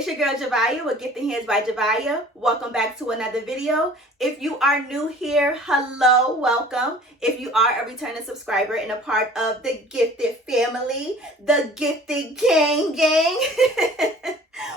it's your girl Javiah with Gifted Hands by Javiah. Welcome back to another video. If you are new here, hello, welcome. If you are a returning subscriber and a part of the Gifted family, the Gifted gang,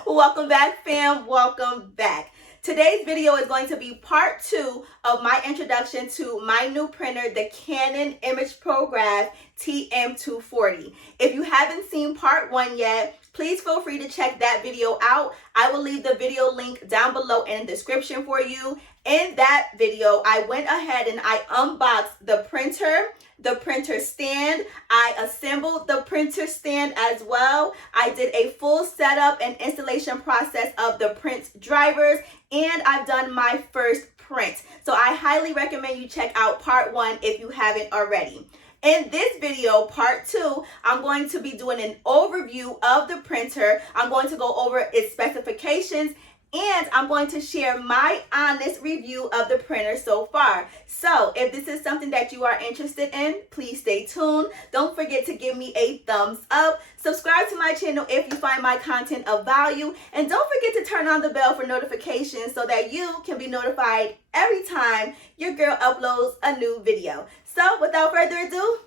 welcome back, fam, welcome back. Today's video is going to be part 2 of my introduction to my new printer, the Canon ImagePROGRAF TM-240. If you haven't seen part 1 yet, please feel free to check that video out. I will leave the video link down below in the description for you. In that video, I went ahead and I unboxed the printer stand. I assembled the printer stand as well. I did a full setup and installation process of the print drivers, and I've done my first print. So I highly recommend you check out part 1 if you haven't already. In this video, part 2, I'm going to be doing an overview of the printer. I'm going to go over its specifications, and I'm going to share my honest review of the printer so far. So if this is something that you are interested in, please stay tuned. Don't forget to give me a thumbs up. Subscribe to my channel if you find my content of value. And don't forget to turn on the bell for notifications so that you can be notified every time your girl uploads a new video. So without further ado,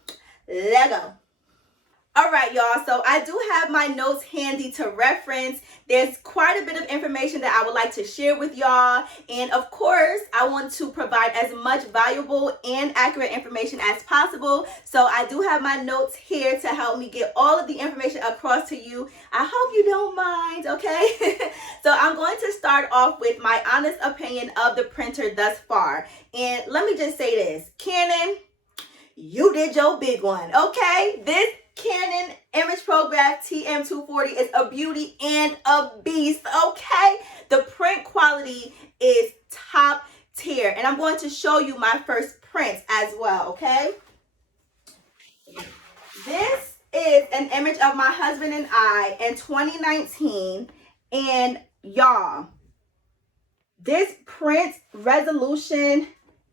let's go. All right, y'all, so I do have my notes handy to reference. There's quite a bit of information that I would like to share with y'all. And of course, I want to provide as much valuable and accurate information as possible. So I do have my notes here to help me get all of the information across to you. I hope you don't mind, okay? So I'm going to start off with my honest opinion of the printer thus far. And let me just say this, Canon, you did your big one, okay? This Canon ImagePROGRAF TM-240 is a beauty and a beast, okay? The print quality is top tier, and I'm going to show you my first prints as well, okay? This is an image of my husband and I in 2019, and y'all, this print resolution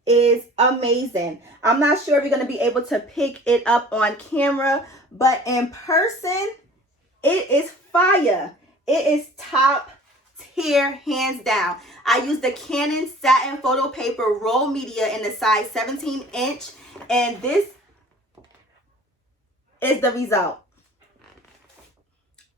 is amazing. I'm not sure if you're going to be able to pick it up on camera, but in person, it is fire. It is top tier, hands down. I used the Canon Satin photo paper roll media in the size 17-inch, and this is the result.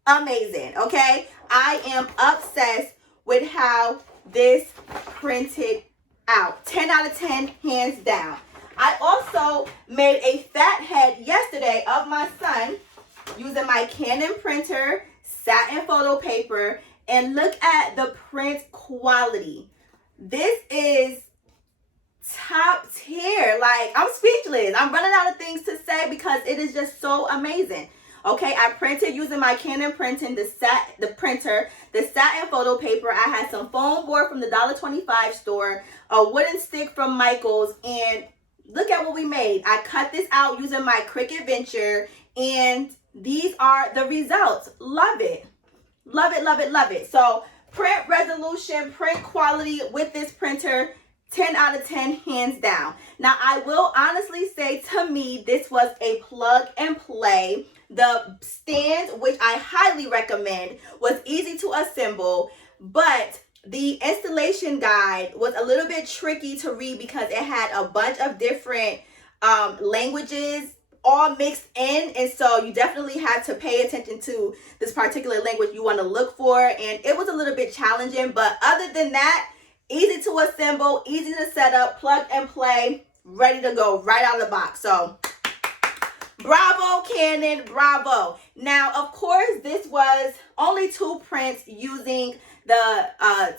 Amazing, okay? I am obsessed with how this printed out. 10 out of 10, hands down. I also made a fat head yesterday of my son using my Canon printer, satin photo paper, and look at the print quality. This is top tier. Like, I'm speechless. I'm running out of things to say because it is just so amazing. Okay, I printed using my Canon printing, the satin photo paper. I had some foam board from the $1.25 store, a wooden stick from Michael's, and look at what we made. I cut this out using my Cricut Venture, and these are the results. Love it. Love it, love it, love it. So print resolution, print quality with this printer, 10 out of 10, hands down. Now, I will honestly say, to me, this was a plug and play. The stand, which I highly recommend, was easy to assemble, but the installation guide was a little bit tricky to read because it had a bunch of different languages all mixed in, and so you definitely have to pay attention to this particular language you want to look for, and it was a little bit challenging, but other than that, easy to assemble, easy to set up, plug and play, ready to go right out of the box. So bravo, Canon, bravo. Now, of course, this was only 2 prints using the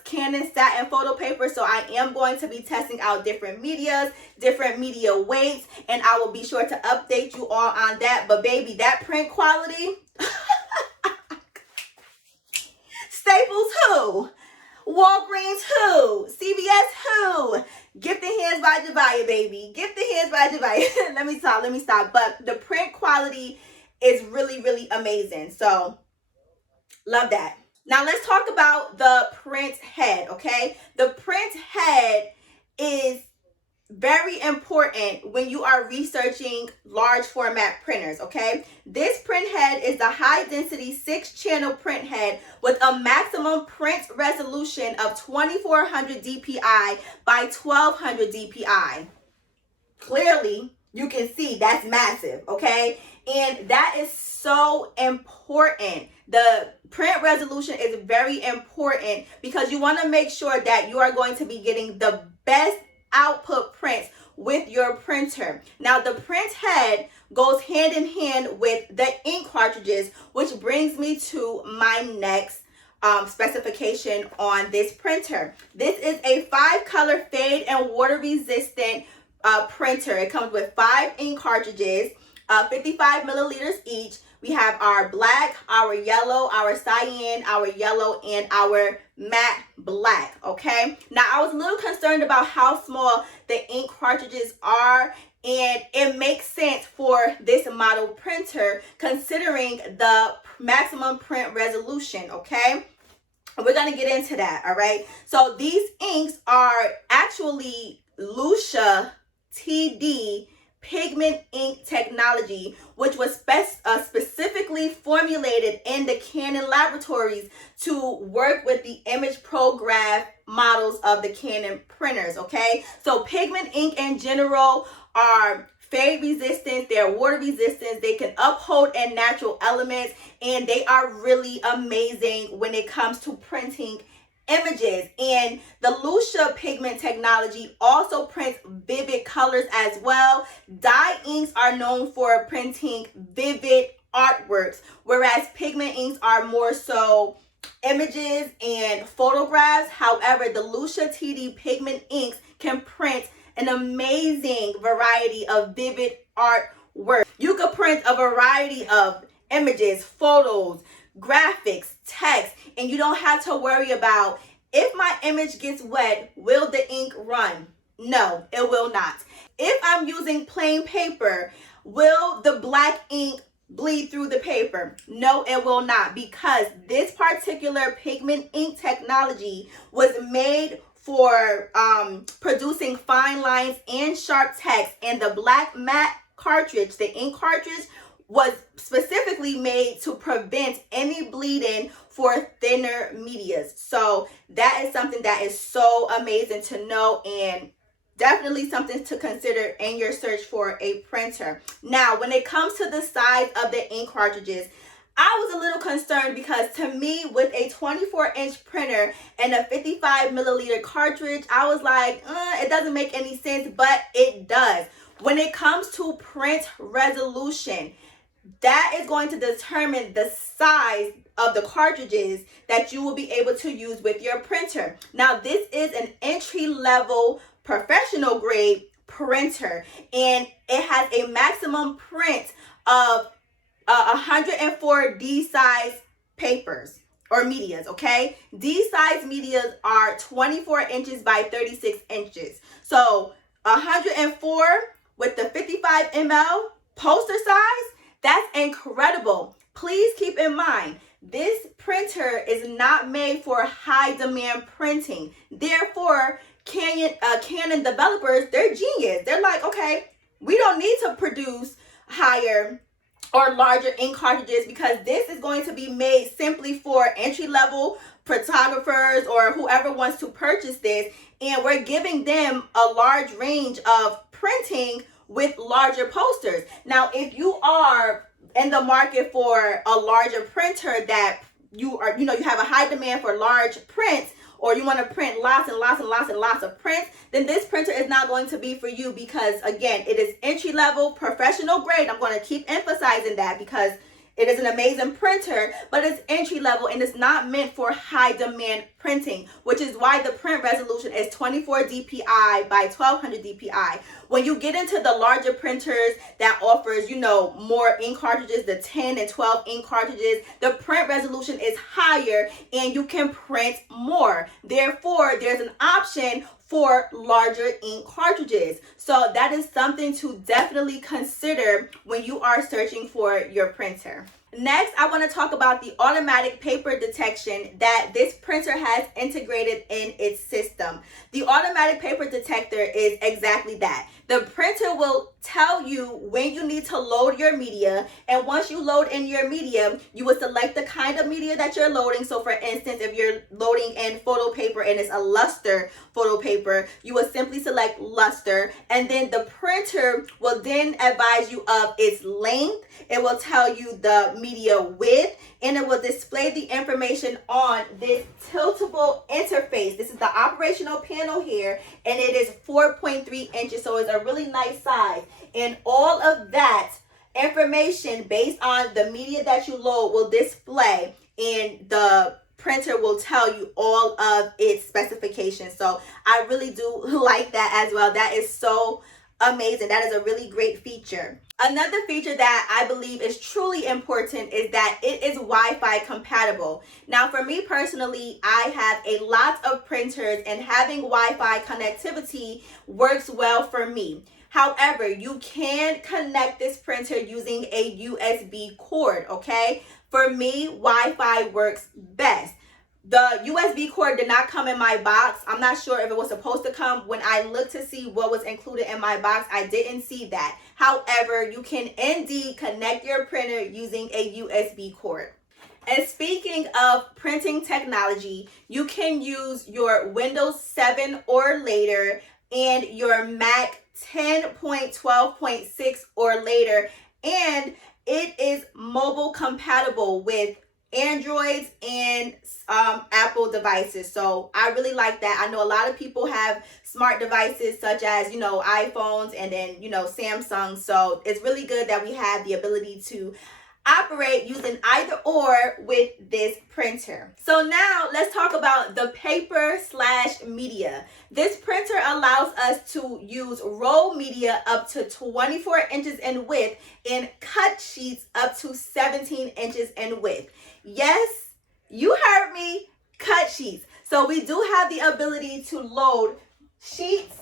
Canon Satin photo paper, so I am going to be testing out different medias, different media weights, and I will be sure to update you all on that. But baby, that print quality, Staples who? Walgreens who? CVS who? Gifted Hands by Javiah, baby. Gifted Hands by Javiah. Let me stop. But the print quality is really, really amazing. So, love that. Now, let's talk about the print head, okay? The print head is very important when you are researching large format printers, okay? This print head is the high density 6-channel print head with a maximum print resolution of 2400 dpi by 1200 dpi. Clearly, you can see that's massive, okay? And that is so important. The print resolution is very important because you want to make sure that you are going to be getting the best output prints with your printer. Now, the print head goes hand in hand with the ink cartridges, which brings me to my next specification on this printer. This is a 5-color fade and water resistant printer. It comes with 5 ink cartridges, 55 milliliters each. We have our black, our yellow, our cyan, our yellow, and our matte black, okay? Now, I was a little concerned about how small the ink cartridges are, and it makes sense for this model printer considering the maximum print resolution, okay? We're going to get into that, all right? So these inks are actually Lucia TD pigment ink technology, which was specifically formulated in the Canon laboratories to work with the ImagePROGRAF models of the Canon printers, okay? So pigment ink in general are fade resistant, they're water resistant, they can uphold in natural elements, and they are really amazing when it comes to printing images. And the Lucia pigment technology also prints vivid colors as well. Dye inks are known for printing vivid artworks, whereas pigment inks are more so images and photographs. However, the Lucia TD pigment inks can print an amazing variety of vivid artwork. You could print a variety of images, photos, graphics, text, and you don't have to worry about, if my image gets wet, will the ink run? No, it will not. If I'm using plain paper, will the black ink bleed through the paper? No, it will not, because this particular pigment ink technology was made for producing fine lines and sharp text, and the black matte cartridge, the ink cartridge, was specifically made to prevent any bleeding for thinner medias. So that is something that is so amazing to know, and definitely something to consider in your search for a printer. Now, when it comes to the size of the ink cartridges, I was a little concerned because to me, with a 24-inch printer and a 55 milliliter cartridge, I was like, it doesn't make any sense, but it does. When it comes to print resolution, that is going to determine the size of the cartridges that you will be able to use with your printer. Now, this is an entry-level professional grade printer, and it has a maximum print of 104 D-size papers or medias, okay? D-size medias are 24 inches by 36 inches. So 104 with the 55 ml poster size, that's incredible. Please keep in mind, this printer is not made for high demand printing. Therefore, Canon developers, they're genius. They're like, okay, we don't need to produce higher or larger ink cartridges, because this is going to be made simply for entry-level photographers or whoever wants to purchase this, and we're giving them a large range of printing with larger posters. Now, if you are in the market for a larger printer that you have a high demand for large prints, or you want to print lots and lots and lots and lots of prints, then this printer is not going to be for you, because again, it is entry level, professional grade. I'm going to keep emphasizing that because it is an amazing printer, but it's entry level and it's not meant for high demand printing, which is why the print resolution is 24 dpi by 1200 dpi. When you get into the larger printers that offers, more ink cartridges, the 10 and 12 ink cartridges, the print resolution is higher and you can print more. Therefore, there's an option for larger ink cartridges. So that is something to definitely consider when you are searching for your printer. Next, I want to talk about the automatic paper detection that this printer has integrated in its system. The automatic paper detector is exactly that. The printer will tell you when you need to load your media, and once you load in your media, you will select the kind of media that you're loading. So for instance, if you're loading in photo paper and it's a luster photo paper, you will simply select luster, and then the printer will then advise you of its length. It will tell you the media width, and it will display the information on this tiltable interface. This is the operational panel here, and it is 4.3 inches, so it's a really nice size. And all of that information based on the media that you load will display, and the printer will tell you all of its specifications. So I really do like that as well. That is so amazing. That is a really great feature. Another feature that I believe is truly important is that it is Wi-Fi compatible. Now, for me personally, I have a lot of printers, and having Wi-Fi connectivity works well for me. However, you can connect this printer using a USB cord, okay? For me, Wi-Fi works best. The USB cord did not come in my box. I'm not sure if it was supposed to come. When I looked to see what was included in my box, I didn't see that. However, you can indeed connect your printer using a USB cord. And speaking of printing technology, you can use your Windows 7 or later and your Mac 10.12.6 or later, and it is mobile compatible with Androids and Apple devices. So I really like that. I know a lot of people have smart devices such as, iPhones and then, Samsung. So it's really good that we have the ability to operate using either or with this printer. So now let's talk about the paper/media. This printer allows us to use roll media up to 24 inches in width and cut sheets up to 17 inches in width. Yes, you heard me, cut sheets. So we do have the ability to load sheets,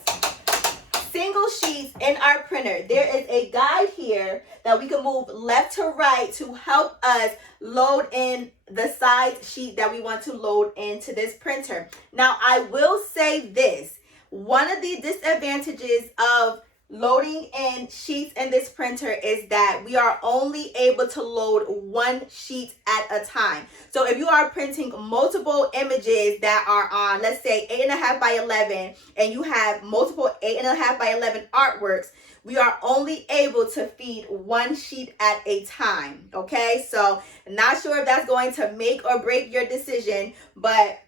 single sheets in our printer. There is a guide here that we can move left to right to help us load in the size sheet that we want to load into this printer. Now, I will say this. One of the disadvantages of loading in sheets in this printer is that we are only able to load one sheet at a time. So if you are printing multiple images that are on, let's say 8.5 by 11, and you have multiple 8.5 by 11 artworks, we are only able to feed one sheet at a time. Okay, so not sure if that's going to make or break your decision, but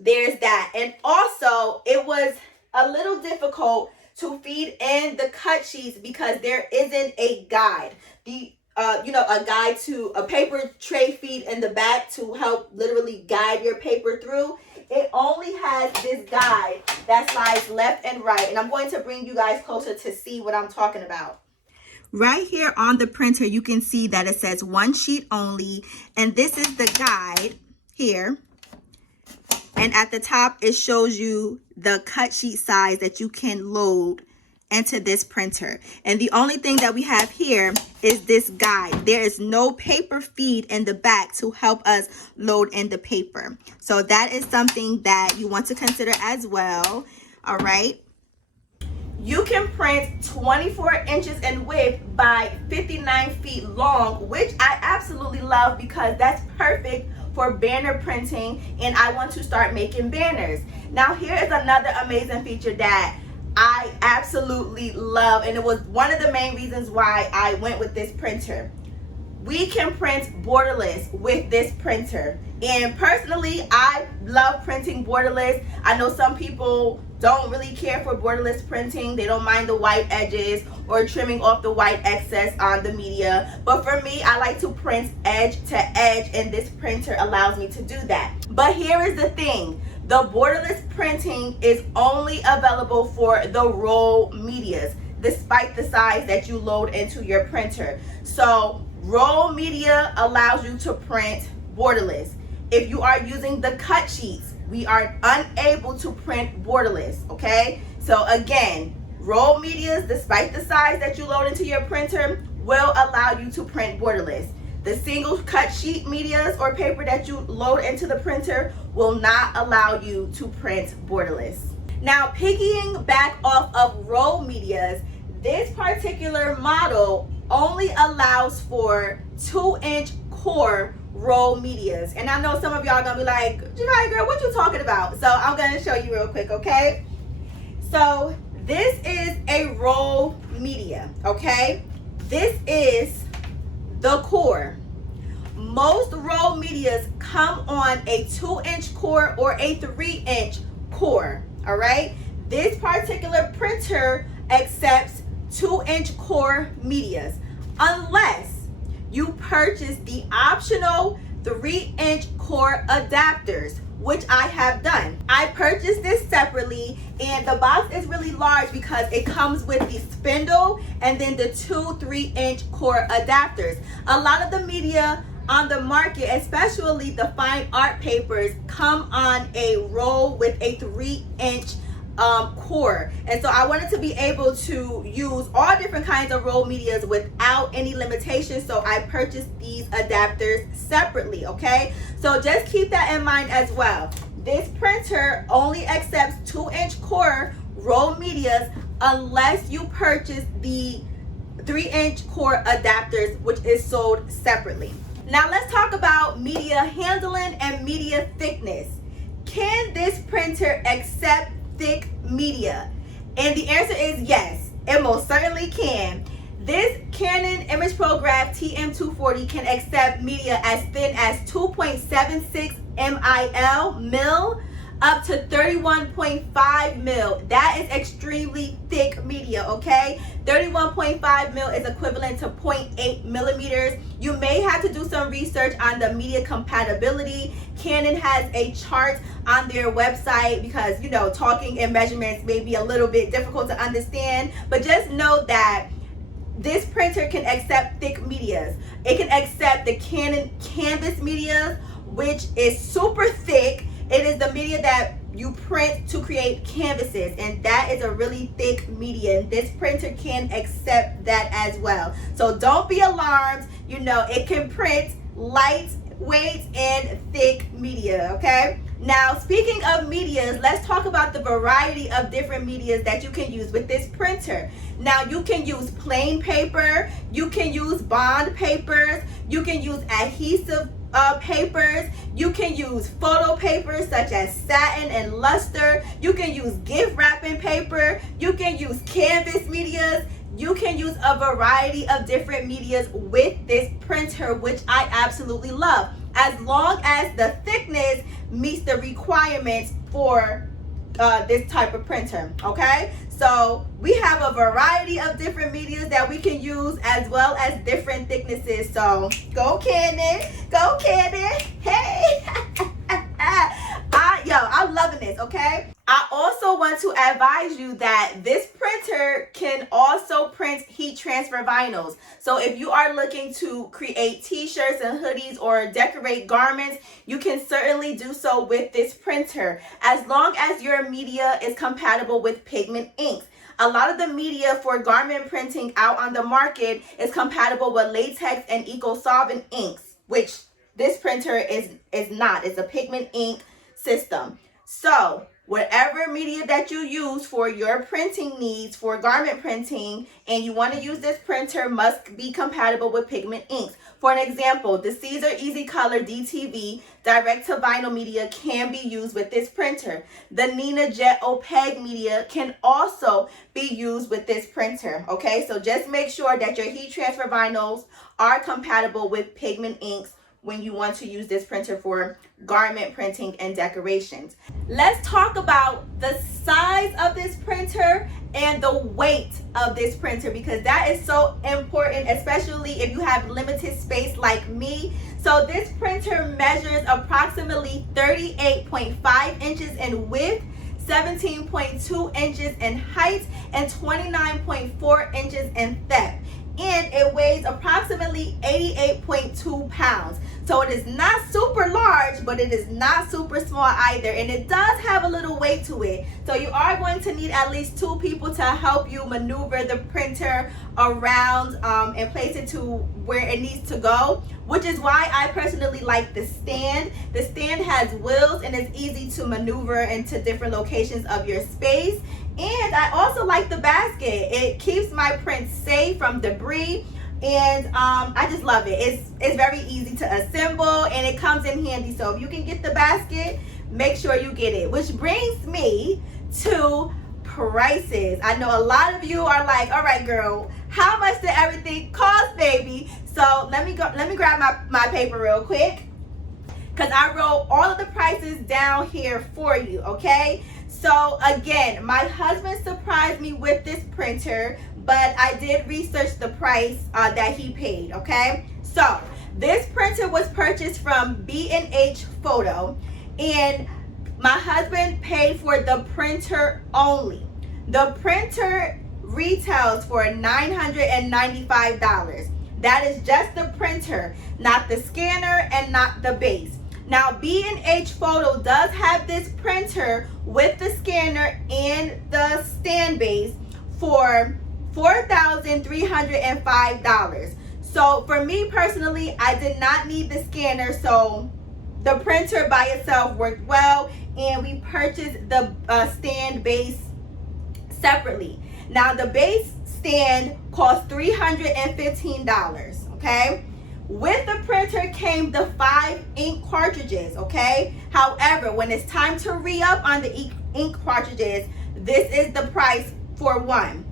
there's that. And also, it was a little difficult to feed in the cut sheets because there isn't a guide. A guide to a paper tray feed in the back to help literally guide your paper through. It only has this guide that slides left and right. And I'm going to bring you guys closer to see what I'm talking about. Right here on the printer, you can see that it says one sheet only. And this is the guide here. And at the top, it shows you the cut sheet size that you can load into this printer. And the only thing that we have here is this guide. There is no paper feed in the back to help us load in the paper. So that is something that you want to consider as well. All right. You can print 24 inches in width by 59 feet long, which I absolutely love because that's perfect for banner printing, and I want to start making banners. Now, here is another amazing feature that I absolutely love, and it was one of the main reasons why I went with this printer. We can print borderless with this printer, and personally, I love printing borderless. I know some people don't really care for borderless printing. They don't mind the white edges or trimming off the white excess on the media. But for me, I like to print edge to edge, and this printer allows me to do that. But here is the thing. The borderless printing is only available for the roll medias, despite the size that you load into your printer. So roll media allows you to print borderless. If you are using the cut sheets, we are unable to print borderless, okay? So again, roll medias, despite the size that you load into your printer, will allow you to print borderless. The single cut sheet medias or paper that you load into the printer will not allow you to print borderless. Now, piggying back off of roll medias, this particular model only allows for 2-inch core roll medias. And I know some of y'all gonna be like, Javiah girl, what you talking about? So I'm gonna show you real quick, okay? So this is a roll media, okay? This is the core. Most roll medias come on a 2-inch core or a 3-inch core, all right? This particular printer accepts 2-inch core medias unless you purchase the optional 3-inch core adapters, which I have done. I purchased this separately, and the box is really large because it comes with the spindle and then the 2 3-inch core adapters. A lot of the media on the market, especially the fine art papers, come on a roll with a 3-inch core, and so I wanted to be able to use all different kinds of roll medias without any limitations, so I purchased these adapters separately, okay? So just keep that in mind as well. This printer only accepts 2-inch core roll medias unless you purchase the 3-inch core adapters, which is sold separately. Now let's talk about media handling and media thickness. Can this printer accept thick media? And the answer is yes, it most certainly can. This Canon ImagePROGRAF TM-240 can accept media as thin as 2.76 mil up to 31.5 mil. That is extremely thick media, okay? 31.5 mil is equivalent to 0.8 millimeters. You may have to do some research on the media compatibility. Canon has a chart on their website because, you know, talking in measurements may be a little bit difficult to understand, but just know that this printer can accept thick medias. It can accept the Canon canvas media, which is super thick. It is the media that you print to create canvases, and that is a really thick media, and this printer can accept that as well. So don't be alarmed, you know, it can print lightweight and thick media, okay? Now, speaking of medias, let's talk about the variety of different medias that you can use with this printer. Now, you can use plain paper, you can use bond papers, you can use adhesive papers, you can use photo papers such as satin and luster, you can use gift wrapping paper, you can use canvas medias, you can use a variety of different medias with this printer, which I absolutely love, as long as the thickness meets the requirements for this type of printer, okay? So we have a variety of different medias that we can use as well as different thicknesses. So go Canon, go Canon, hey! I'm loving this, okay? I also want to advise you that this printer can also print heat transfer vinyls. So if you are looking to create t-shirts and hoodies or decorate garments, you can certainly do so with this printer, as long as your media is compatible with pigment inks. A lot of the media for garment printing out on the market is compatible with latex and eco-solvent inks, which this printer is not. It's a pigment ink system. So whatever media that you use for your printing needs for garment printing, and you want to use this printer, must be compatible with pigment inks. For an example, the Caesar Easy Color DTV direct to vinyl media can be used with this printer. The Nina Jet Opaque media can also be used with this printer, okay? So just make sure that your heat transfer vinyls are compatible with pigment inks when you want to use this printer for garment printing and decorations. Let's talk about the size of this printer and the weight of this printer, because that is so important, especially if you have limited space like me. So this printer measures approximately 38.5 inches in width, 17.2 inches in height, and 29.4 inches in depth. And it weighs approximately 88.2 pounds. So it is not super large, but it is not super small either. And it does have a little weight to it. So you are going to need at least 2 people to help you maneuver the printer around and place it to where it needs to go, which is why I personally like the stand. The stand has wheels and it's easy to maneuver into different locations of your space. And I also like the basket. It keeps my print safe from debris. And I just love it. It's very easy to assemble and it comes in handy. So if you can get the basket, make sure you get it. Which brings me to prices. I know a lot of you are like, all right, girl, how much did everything cost, baby? So let me grab my paper real quick, because I wrote all of the prices down here for you, okay? So again, my husband surprised me with this printer, but I did research the price that he paid, okay? So this printer was purchased from B&H Photo, and my husband paid for the printer only. The printer retails for $995. That is just the printer, not the scanner and not the base. Now, B&H Photo does have this printer with the scanner and the stand base for $4,305. So for me personally, I did not need the scanner, so the printer by itself worked well, and we purchased the stand base separately. Now the base stand cost $315, okay? With the printer came the 5 ink cartridges, okay? However, when it's time to re-up on the ink cartridges, this is the price for one.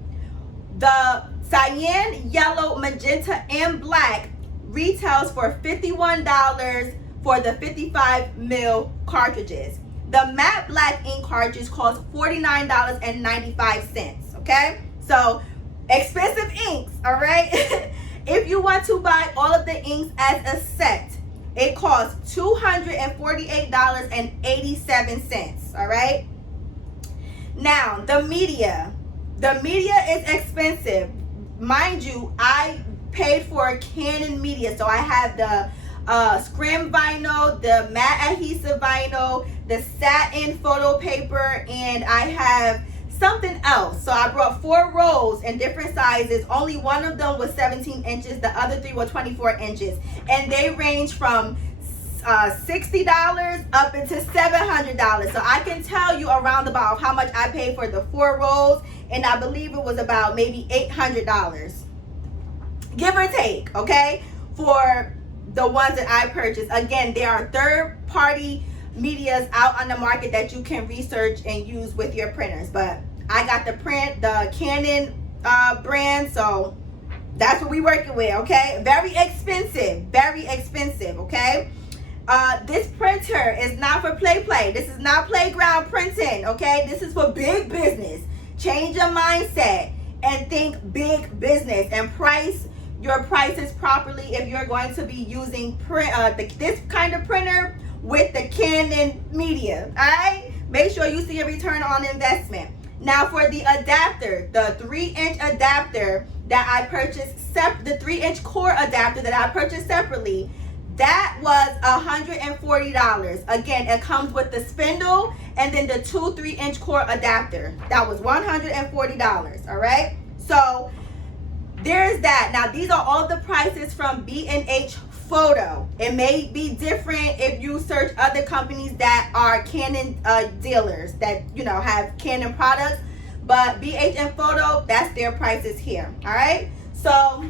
The cyan, yellow, magenta, and black retails for $51 for the 55 mil cartridges. The matte black ink cartridge costs $49.95, okay? So expensive inks, all right? If you want to buy all of the inks as a set, it costs $248.87, all right? Now, the media is expensive. Mind you, I paid for Canon media, so I have the scrim vinyl, the matte adhesive vinyl, the satin photo paper, and I have something else. So I brought 4 rolls in different sizes. Only one of them was 17 inches. The other 3 were 24 inches. And they range from $60 up into $700. So I can tell you around about how much I paid for the 4 rolls. And I believe it was about maybe $800. Give or take, okay? For the ones that I purchased. Again, there are third-party medias out on the market that you can research and use with your printers, but I got the Canon brand, so that's what we working with, okay? Very expensive, okay? This printer is not for play. This is not playground printing, okay? This is for big business. Change your mindset and think big business and price your prices properly if you're going to be using this kind of printer with the Canon media, all right? Make sure you see a return on investment. Now for the adapter, the 3-inch adapter that I purchased, the 3-inch core adapter that I purchased separately, that was $140. Again, it comes with the spindle and then the 2 3-inch core adapter. That was $140, all right? So there's that. Now these are all the prices from B&H Photo. It may be different if you search other companies that are Canon dealers that, you know, have Canon products, but B&H Photo, that's their prices here, all right? So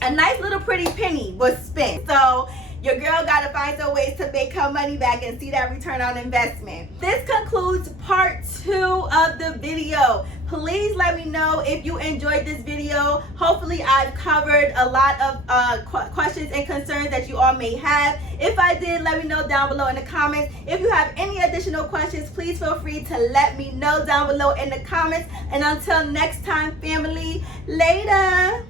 a nice little pretty penny was spent. So your girl got to find some ways to make her money back and see that return on investment. This concludes part 2 of the video. Please let me know if you enjoyed this video. Hopefully I've covered a lot of questions and concerns that you all may have. If I did, let me know down below in the comments. If you have any additional questions, please feel free to let me know down below in the comments. And until next time, family, later.